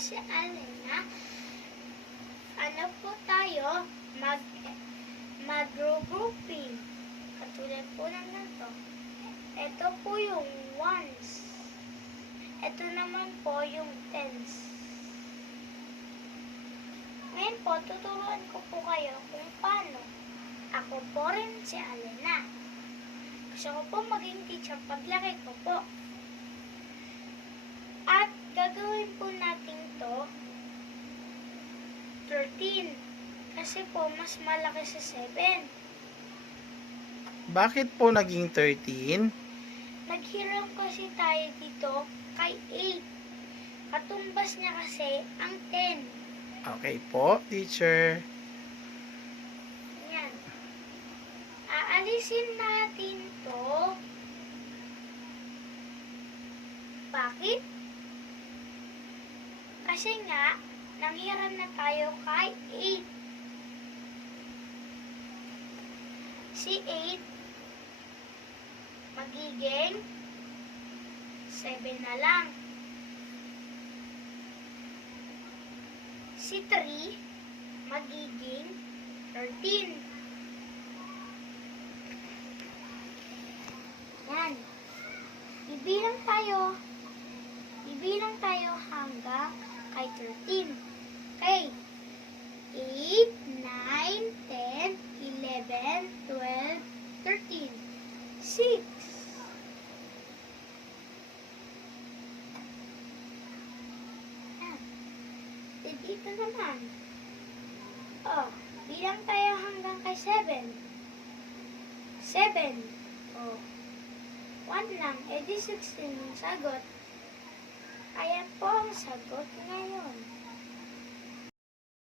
si Alena. Ano po tayo? Mag-grouping. Katulad po ng ganito. Ito po yung ones. Ito naman po yung tens. Ngayon po, tuturuan ko po kayo kung paano. Ako po rin si Alena. Gusto ko po maging teacher paglaki ko po. At gagawin po natin to 13. Kasi po, mas malaki sa 7. Bakit po naging 13? Naghiram kasi tayo dito kay 8. Katumbas niya kasi ang 10. Okay po, teacher. Yan. Aalisin natin to. Bakit? Kasi nga, nanghiram na tayo kay 8. Si 8, magiging 7 na lang. Si 3, magiging 13. Yan. Bibilang tayo hanggang kay 13. Okay. 8, 9, 10, 11, 12, 13. 6. Yan. Dito naman. Oh, bilang tayo hanggang kay 7. 7. Oh. 1 lang. Eh di 16 yung sagot. Kaya po ang sagot ngayon.